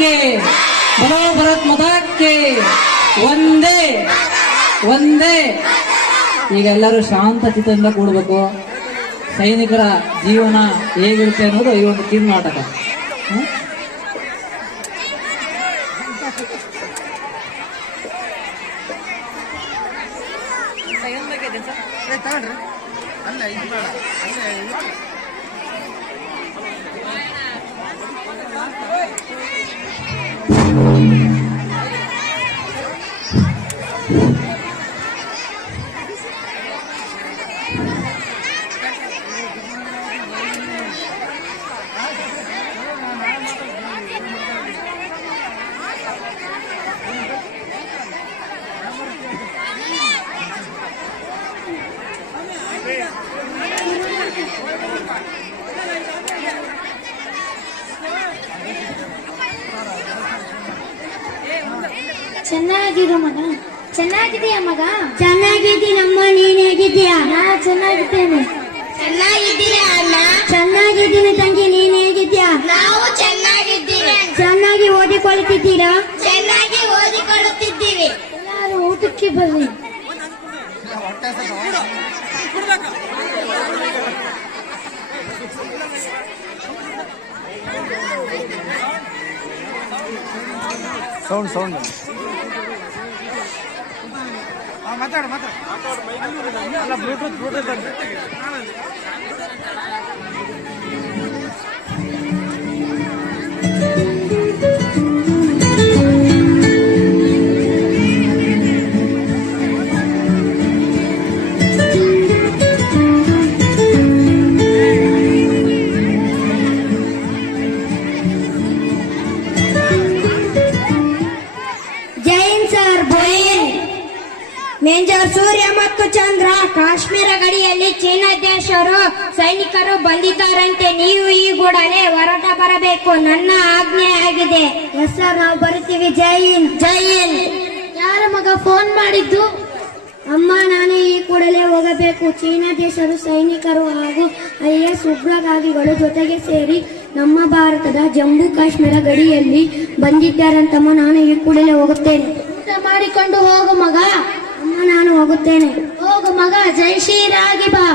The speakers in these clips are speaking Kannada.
के बोलो भारत माता के ಒಂದೇ ಒಂದೇ. ಈಗ ಎಲ್ಲರೂ ಶಾಂತ ಚಿತ್ತದಿಂದ ಕೂಡಬೇಕು. ಸೈನಿಕರ ಜೀವನ ಹೇಗಿರುತ್ತೆ ಅನ್ನೋದು ಈ ಒಂದು ಕಿರು ನಾಟಕ. ಚೆನ್ನಾಗಿರು ಮಗ. ಚೆನ್ನಾಗಿದೆಯಾ ಮಗ? ಚೆನ್ನಾಗಿದ್ದೀನಮ್ಮ. ನೀನ್ ಹೇಗಿದ್ದೀಯಾ? ನಾ ಚೆನ್ನಾಗಿದ್ದೇನೆ. ಚೆನ್ನಾಗಿದ್ದೀರಾ ಅಣ್ಣ? ಚೆನ್ನಾಗಿದ್ದೀನಿ ತಂಗಿ. ನೀನ್ ಹೇಗಿದ್ಯಾ? ನಾವು ಚೆನ್ನಾಗಿದ್ದೀವಿ. ಚೆನ್ನಾಗಿ ಓದಿಕೊಳ್ಳುತ್ತಿದ್ದೀರಾ? ಚೆನ್ನಾಗಿ ಓದಿಕೊಳ್ಳುತ್ತಿದ್ದೀವಿ. ಎಲ್ಲರೂ ಊಟಕ್ಕೆ ಬರ್ರಿ. ಸೌಂಡ್ ಸೌಂಡ್ ಮಾತಾಡು ಅಲ್ಲ ಬ್ಲೂಟೂತ್ ಅಂತ. ಮೇಜರ್ ಸೂರ್ಯ ಮತ್ತು ಚಂದ್ರ, ಕಾಶ್ಮೀರ ಗಡಿಯಲ್ಲಿ ಚೀನಾ ದೇಶರು ಸೈನಿಕರು ಬಂದಿದ್ದಾರಂತೆ. ನೀವು ಈ ಕೂಡಲೇ ಹೊರಟ ಬರಬೇಕು. ನನ್ನ ಆಜ್ಞೆ ಆಗಿದೆ. ಎಸ್ ಸರ್, ನಾವು ಬರುತ್ತೀವಿ. ಜೈ ಹಿಂದ್. ಜೈ ಹಿಂದ್. ಯಾರ ಮಗ ಫೋನ್ ಮಾಡಿದ್ದು? ಅಮ್ಮ, ನಾನು ಈ ಕೂಡಲೇ ಹೋಗಬೇಕು. ಚೀನಾ ದೇಶದ ಸೈನಿಕರು ಹಾಗೂ IAS ಉಗ್ರಗಾಮಿಗಳು ಜೊತೆಗೆ ಸೇರಿ ನಮ್ಮ ಭಾರತದ ಜಮ್ಮು ಕಾಶ್ಮೀರ ಗಡಿಯಲ್ಲಿ ಬಂದಿದ್ದಾರಂತಮ್ಮ. ನಾನು ಈ ಕೂಡಲೇ ಹೋಗುತ್ತೇನೆ. ಊಟ ಮಾಡಿಕೊಂಡು ಹೋಗು ಮಗ. ಅಮ್ಮ, ನಾನು ಹೋಗುತ್ತೇನೆ. ಹೋಗು ಮಗ. ಜೈ ಶ್ರೀರಾಗಿ ಬಾ.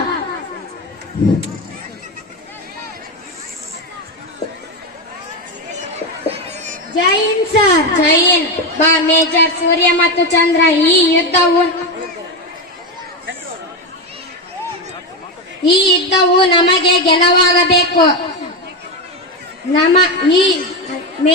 ಜೈ ಹಿಂದ್ ಸರ್. ಜೈ ಹಿಂದ್. ಬಾ ಮೇಜರ್ ಸೂರ್ಯ ಮತ್ತು ಚಂದ್ರ, ಈ ಯುದ್ಧವು ನಮಗೆ ಗೆಲುವಾಗಬೇಕು. ಈ